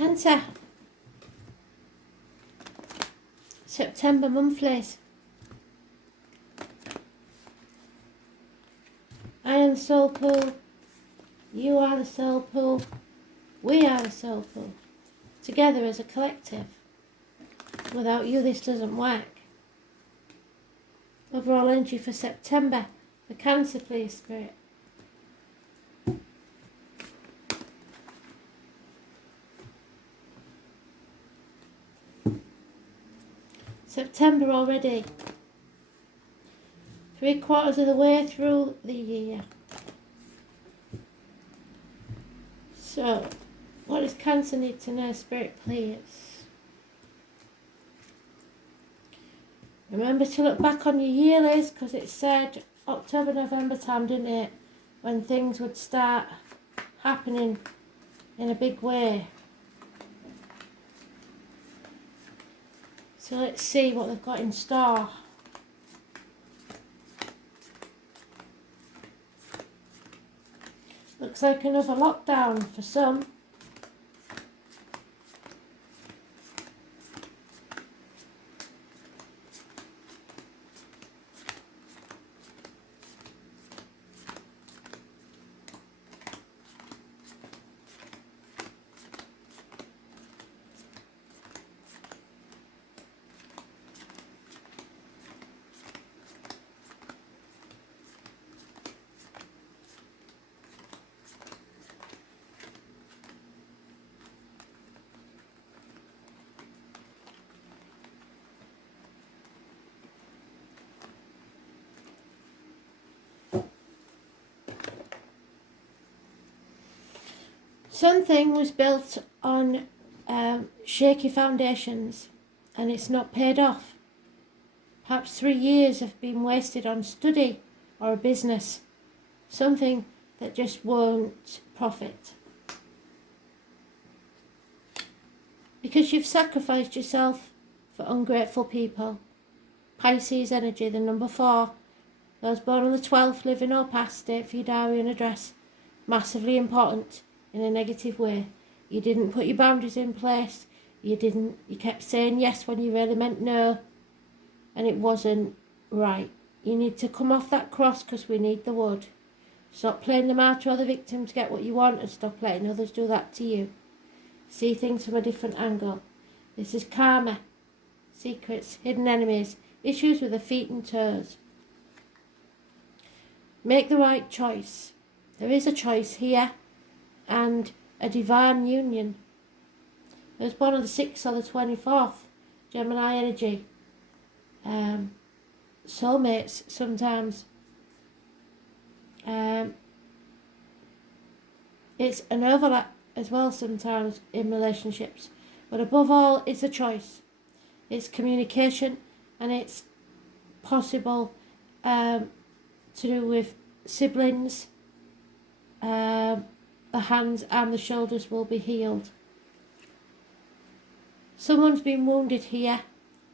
Cancer. September monthlies. I am the soul pool. You are the soul pool. We are the soul pool. Together as a collective. Without you, this doesn't work. Overall energy for September. For Cancer, please, Spirit. September already. 3/4 of the way through the year. So, what does Cancer need to know, Spirit, please? Remember to look back on your yearlies, because it said October, November time, didn't it? When things would start happening in a big way. So let's see what they've got in store. Looks like another lockdown for some. Something was built on shaky foundations and it's not paid off. Perhaps 3 years have been wasted on study or a business. Something that just won't profit. Because you've sacrificed yourself for ungrateful people. Pisces energy, the number 4. Those born on the 12th, living or past, date for your diary and address. Massively important. In a negative way. You didn't put your boundaries in place. You kept saying yes when you really meant no. And it wasn't right. You need to come off that cross because we need the wood. Stop playing the martyr or the victim to get what you want and stop letting others do that to you. See things from a different angle. This is karma. Secrets, hidden enemies, issues with the feet and toes. Make the right choice. There is a choice here. And a divine union. It was born on the 6th or the 24th. Gemini energy. Soulmates sometimes. It's an overlap as well sometimes in relationships. But above all, it's a choice. It's communication and it's possible to do with siblings. The hands and the shoulders will be healed. Someone's been wounded here.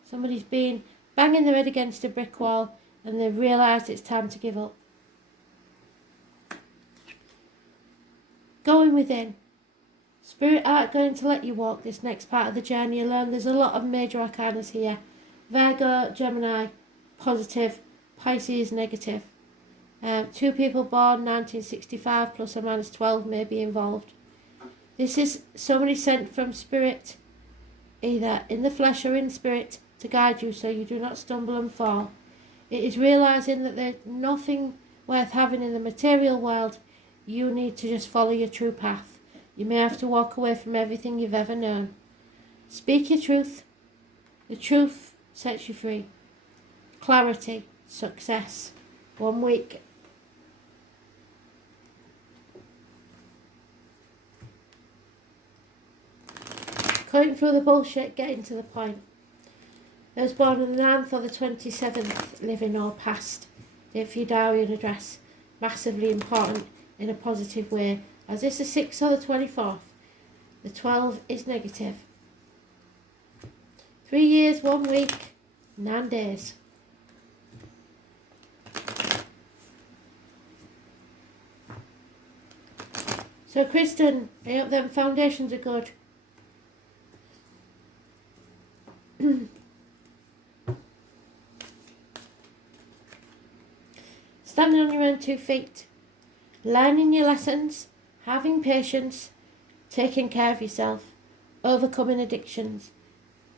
Somebody's been banging their head against a brick wall and they've realised it's time to give up. Going within. Spirit aren't going to let you walk this next part of the journey alone. There's a lot of major arcanas here. Virgo, Gemini, positive. Pisces, negative. 2 people born 1965 plus or minus 12 may be involved. This is somebody sent from Spirit, either in the flesh or in spirit, to guide you so you do not stumble and fall. It is realising that there's nothing worth having in the material world. You need to just follow your true path. You may have to walk away from everything you've ever known. Speak your truth. The truth sets you free. Clarity, success. 1 week. Cutting through the bullshit, getting to the point. I was born on the 9th or the 27th, living or past. Date for your diary and address. Massively important in a positive way. As this is 6th or the 24th. The 12 is negative. 3 years, 1 week, 9 days. So Kristen, I hope them foundations are good. standing on your own 2 feet, learning your lessons, having patience, taking care of yourself, overcoming addictions,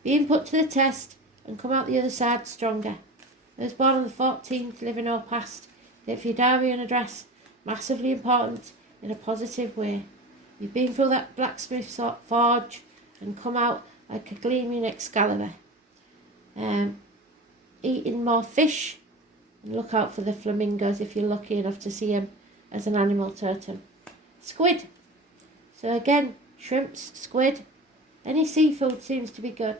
being put to the test and come out the other side stronger. I was born on the 14th, living all past. If your diary and address, massively important in a positive way. You've been through that blacksmith's forge and come out like a gleaming Excalibur. Eating more fish, and look out for the flamingos if you're lucky enough to see them as an animal totem. Squid. So again, shrimps, squid, any seafood seems to be good.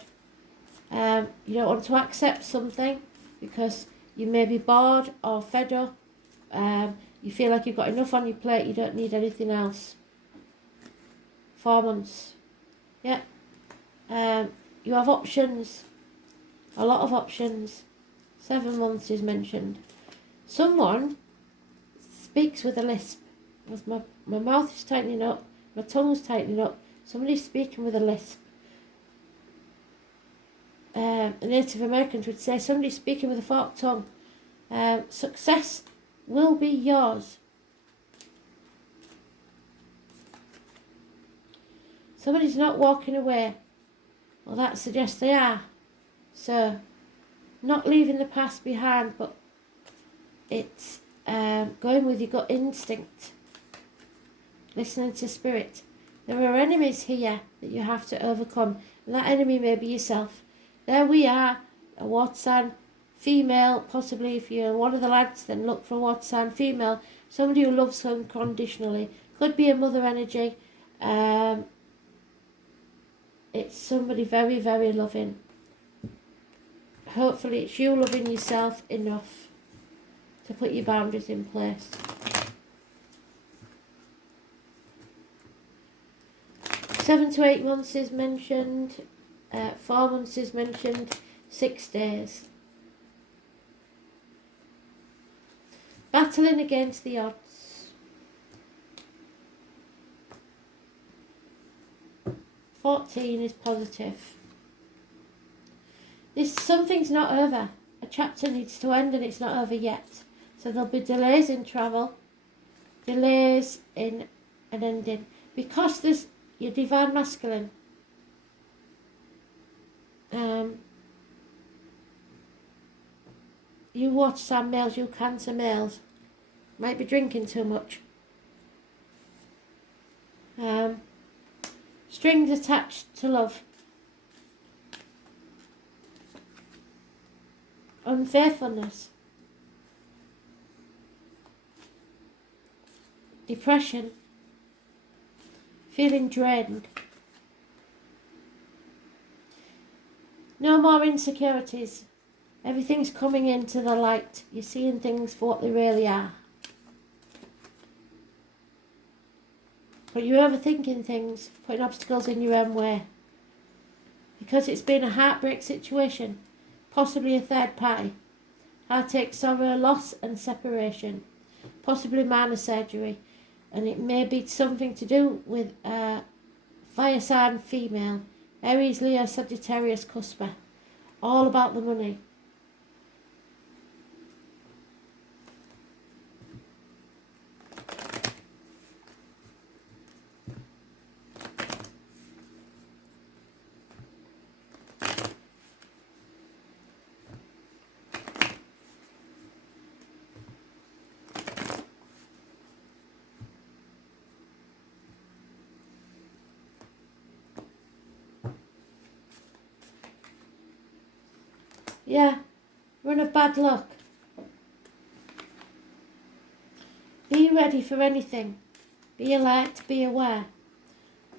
You don't want to accept something because you may be bored or fed up. You feel like you've got enough on your plate, you don't need anything else. 4 months. Yeah. You have options. A lot of options. 7 months is mentioned. Someone speaks with a lisp. As my mouth is tightening up, my tongue's tightening up. Somebody's speaking with a lisp. The Native Americans would say somebody's speaking with a forked tongue. Success will be yours. Somebody's not walking away. Well, that suggests they are. So, not leaving the past behind, but it's going with your gut instinct. Listening to spirit. There are enemies here that you have to overcome. And that enemy may be yourself. There we are, a water sign, female, possibly if you're one of the lads, then look for a water sign, female, somebody who loves unconditionally. Could be a mother energy. It's somebody very, very loving. Hopefully it's you loving yourself enough to put your boundaries in place. 7 to 8 months is mentioned. 4 months is mentioned. 6 days. Battling against the odds. 14 is positive. Something's not over. A chapter needs to end and it's not over yet. So there'll be delays in travel, delays in an ending. Because there's your divine masculine. You water sign males, you Cancer males, might be drinking too much. Strings attached to love. Unfaithfulness. Depression. Feeling drained. No more insecurities. Everything's coming into the light. You're seeing things for what they really are. But you're overthinking things, putting obstacles in your own way. Because it's been a heartbreak situation, possibly a third party. Heartache, sorrow, loss and separation. Possibly minor surgery. And it may be something to do with fire sign female. Aries, Leo, Sagittarius, Cusper. All about the money. Yeah, run of bad luck. Be ready for anything. Be alert, be aware.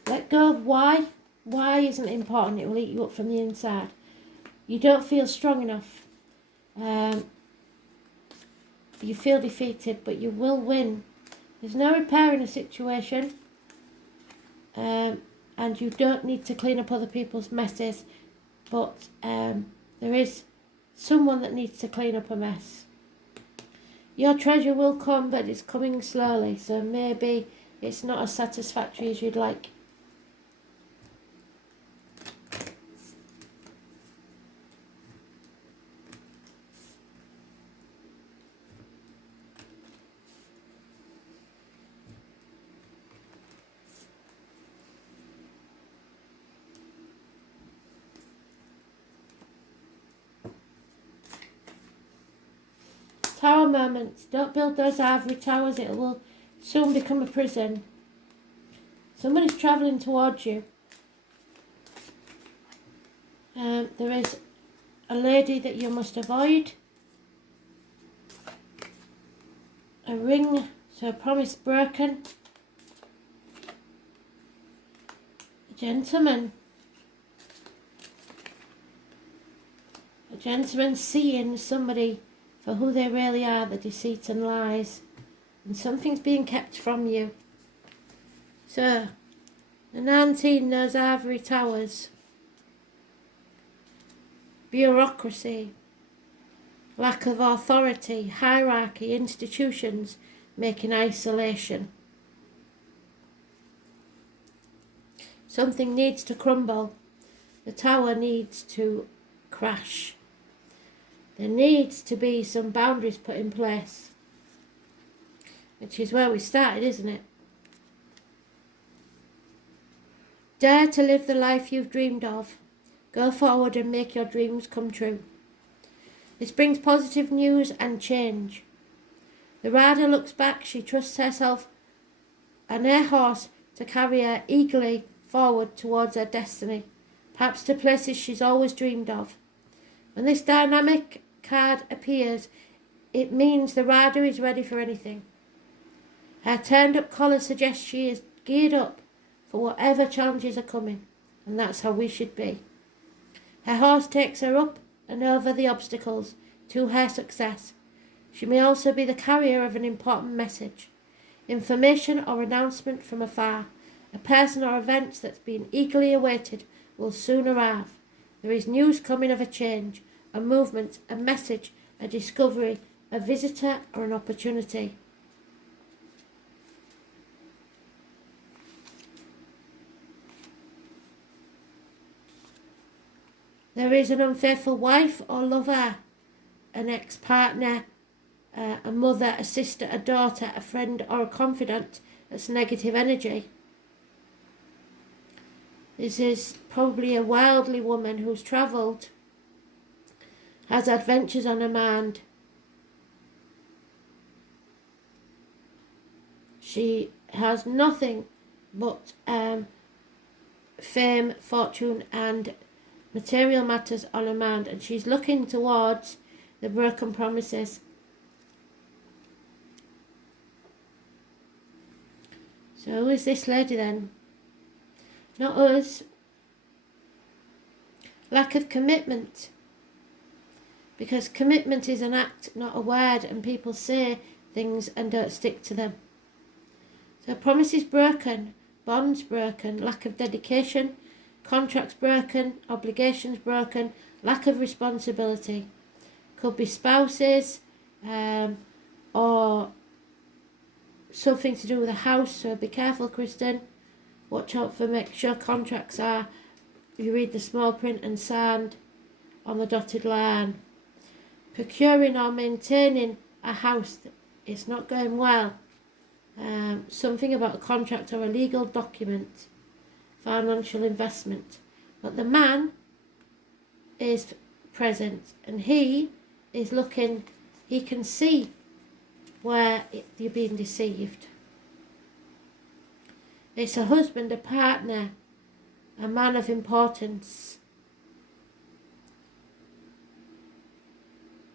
Let go of why. Why isn't important, it will eat you up from the inside. You don't feel strong enough. You feel defeated, but you will win. There's no repairing a situation. And you don't need to clean up other people's messes. But there is someone that needs to clean up a mess. Your treasure will come, but it's coming slowly, so maybe it's not as satisfactory as you'd like. Tower moments. Don't build those ivory towers. It will soon become a prison. Somebody's travelling towards you. There is a lady that you must avoid. A ring, so a promise broken. A gentleman. A gentleman seeing somebody for who they really are, the deceit and lies. And something's being kept from you. So, the 19, those ivory towers. Bureaucracy. Lack of authority, hierarchy, institutions making isolation. Something needs to crumble. The tower needs to crash. There needs to be some boundaries put in place. Which is where we started, isn't it? Dare to live the life you've dreamed of. Go forward and make your dreams come true. This brings positive news and change. The rider looks back. She trusts herself and her horse to carry her eagerly forward towards her destiny, perhaps to places she's always dreamed of. When this dynamic card appears, it means the rider is ready for anything. Her turned up collar suggests she is geared up for whatever challenges are coming, and that's how we should be. Her horse takes her up and over the obstacles to her success. She may also be the carrier of an important message, information or announcement from afar. A person or event that's been eagerly awaited will soon arrive. There is news coming of a change, a movement, a message, a discovery, a visitor or an opportunity. There is an unfaithful wife or lover, an ex-partner, a mother, a sister, a daughter, a friend or a confidant that's negative energy. This is probably a worldly woman who's travelled, has adventures on her mind. She has nothing but fame, fortune and material matters on her mind, and she's looking towards the broken promises. So who is this lady then? Not us. Lack of commitment. Because commitment is an act, not a word, and people say things and don't stick to them. So promises broken, bonds broken, lack of dedication, contracts broken, obligations broken, lack of responsibility. Could be spouses or something to do with a house, so be careful, Kristen. Watch out for, make sure contracts are, you read the small print and signed on the dotted line. Procuring or maintaining a house, it's not going well. Something about a contract or a legal document. Financial investment. But the man is present and he is looking, he can see where you're being deceived. It's a husband, a partner, a man of importance.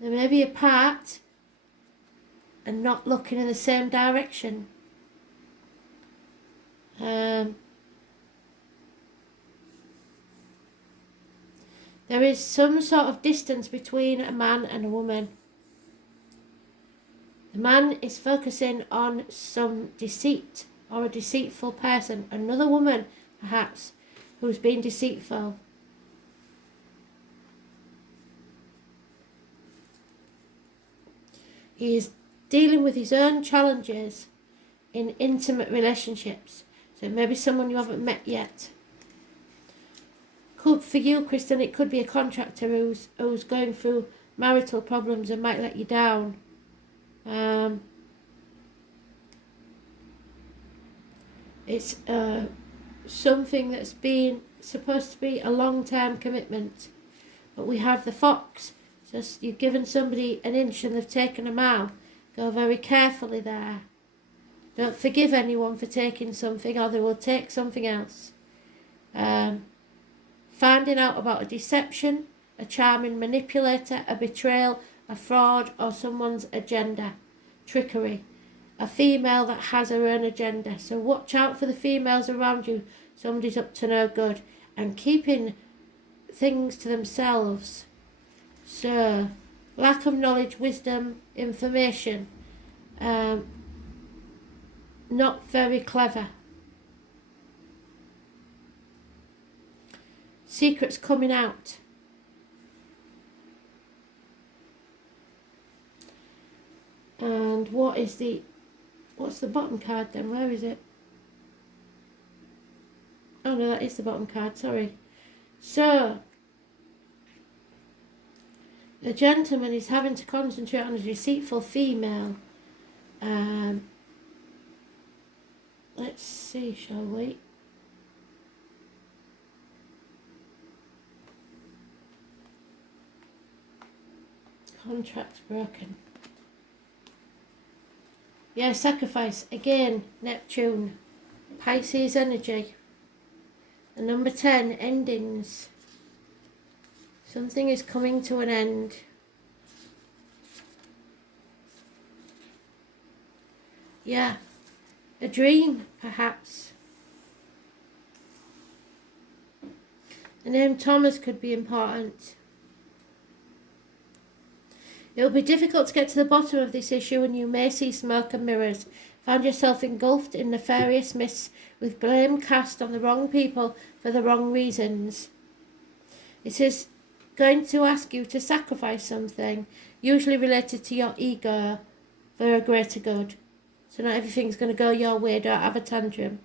They may be apart and not looking in the same direction. There is some sort of distance between a man and a woman. The man is focusing on some deceit or a deceitful person. Another woman, perhaps, who's been deceitful. He is dealing with his own challenges in intimate relationships. So maybe someone you haven't met yet. For you, Kristen, it could be a contractor who's going through marital problems and might let you down. It's something that's been supposed to be a long-term commitment. But we have the fox Just you've given somebody an inch and they've taken a mile. Go very carefully there. Don't forgive anyone for taking something, or they will take something else. Finding out about a deception, a charming manipulator, a betrayal, a fraud, or someone's agenda. Trickery. A female that has her own agenda. So watch out for the females around you. Somebody's up to no good. And keeping things to themselves. So, lack of knowledge, wisdom, information. Not very clever. Secrets coming out. And what's the bottom card then? Where is it? Oh no, that is the bottom card, sorry. So, the gentleman is having to concentrate on a deceitful female. Let's see, shall we? Contract broken. Yeah, sacrifice. Again, Neptune. Pisces energy. And number 10, endings. Something is coming to an end. Yeah. A dream, perhaps. The name Thomas could be important. It will be difficult to get to the bottom of this issue, and you may see smoke and mirrors. Find yourself engulfed in nefarious mists, with blame cast on the wrong people for the wrong reasons. It is going to ask you to sacrifice something, usually related to your ego, for a greater good. So not everything's going to go your way, don't have a tantrum.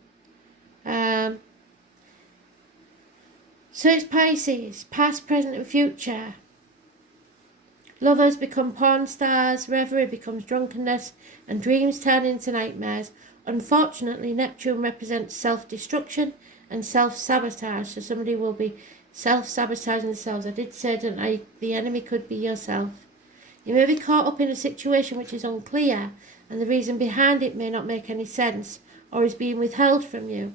So it's Pisces, past, present and future. Lovers become porn stars, reverie becomes drunkenness, and dreams turn into nightmares. Unfortunately, Neptune represents self-destruction and self-sabotage, so somebody will be self-sabotaging themselves. I did say, didn't I, the enemy could be yourself. You may be caught up in a situation which is unclear, and the reason behind it may not make any sense, or is being withheld from you.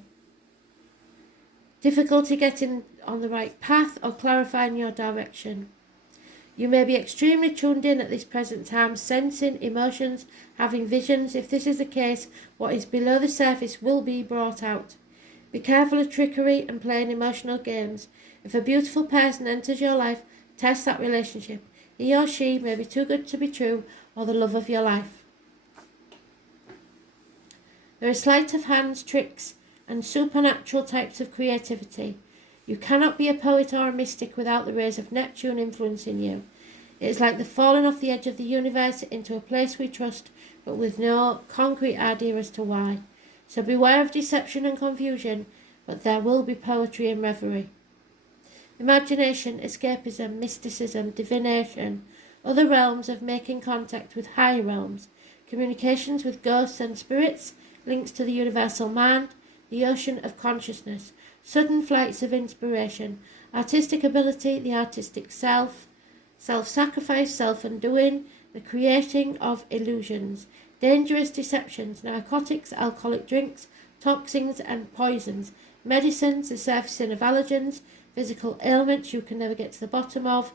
Difficulty getting on the right path or clarifying your direction. You may be extremely tuned in at this present time, sensing emotions, having visions. If this is the case, what is below the surface will be brought out. Be careful of trickery and playing emotional games. If a beautiful person enters your life, test that relationship. He or she may be too good to be true, or the love of your life. There are sleight of hand, tricks, and supernatural types of creativity. You cannot be a poet or a mystic without the rays of Neptune influencing you. It is like the falling off the edge of the universe into a place we trust, but with no concrete idea as to why. So beware of deception and confusion, but there will be poetry and reverie. Imagination, escapism, mysticism, divination, other realms of making contact with higher realms, communications with ghosts and spirits, links to the universal mind, the ocean of consciousness, sudden flights of inspiration, artistic ability, the artistic self, self-sacrifice, self-undoing, the creating of illusions, dangerous deceptions, narcotics, alcoholic drinks, toxins and poisons, medicines, the surfacing of allergens, physical ailments you can never get to the bottom of,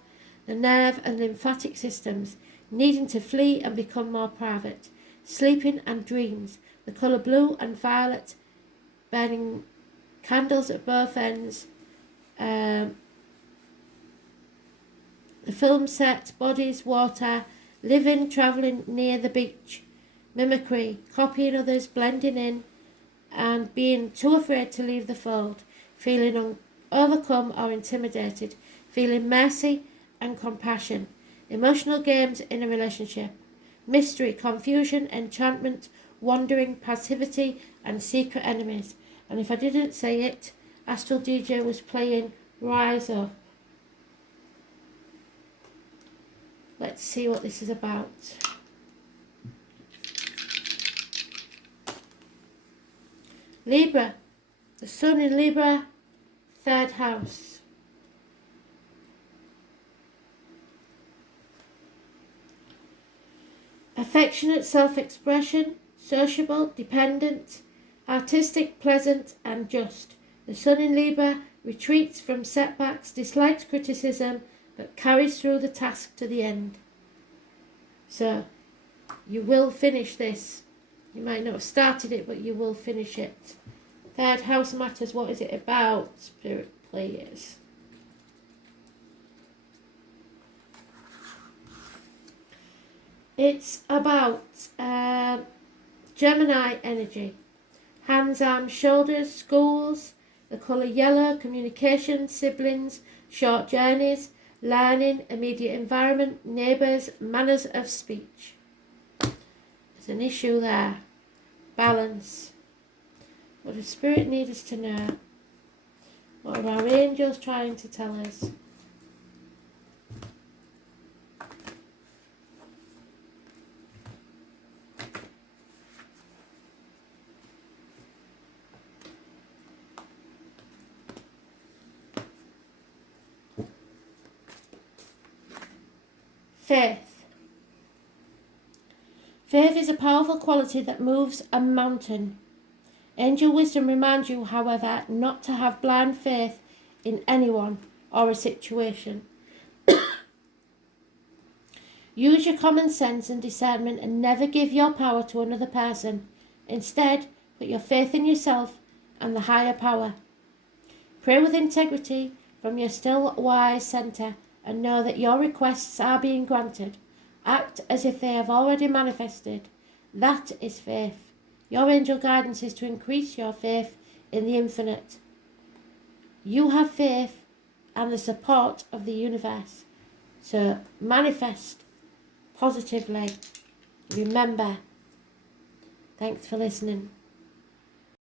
the nerve and lymphatic systems, needing to flee and become more private, sleeping and dreams, the colour blue and violet, burning candles at both ends, the film set, bodies, water, living, travelling near the beach, mimicry, copying others, blending in, and being too afraid to leave the fold, feeling overcome or intimidated, feeling mercy and compassion, emotional games in a relationship, mystery, confusion, enchantment, wandering, passivity, and secret enemies. And if I didn't say it, Astral DJ was playing Rise Up. Let's see what this is about. Libra. The Sun in Libra, 3rd house. affectionate self-expression, sociable, dependent, artistic, pleasant and just. The Sun in Libra retreats from setbacks, dislikes criticism, but carries through the task to the end. So, you will finish this. You might not have started it, but you will finish it. Third house matters. What is it about? Spirit, please. It's about Gemini energy. Hands, arms, shoulders, schools, the colour yellow, communication, siblings, short journeys, learning, immediate environment, neighbours, manners of speech. There's an issue there. Balance. What does Spirit need us to know? What are our angels trying to tell us? Faith. Faith is a powerful quality that moves a mountain. Angel wisdom reminds you, however, not to have blind faith in anyone or a situation. Use your common sense and discernment and never give your power to another person. Instead, put your faith in yourself and the higher power. Pray with integrity from your still wise centre and know that your requests are being granted. Act as if they have already manifested. That is faith. Your angel guidance is to increase your faith in the infinite. You have faith and the support of the universe. So manifest positively. Remember. Thanks for listening.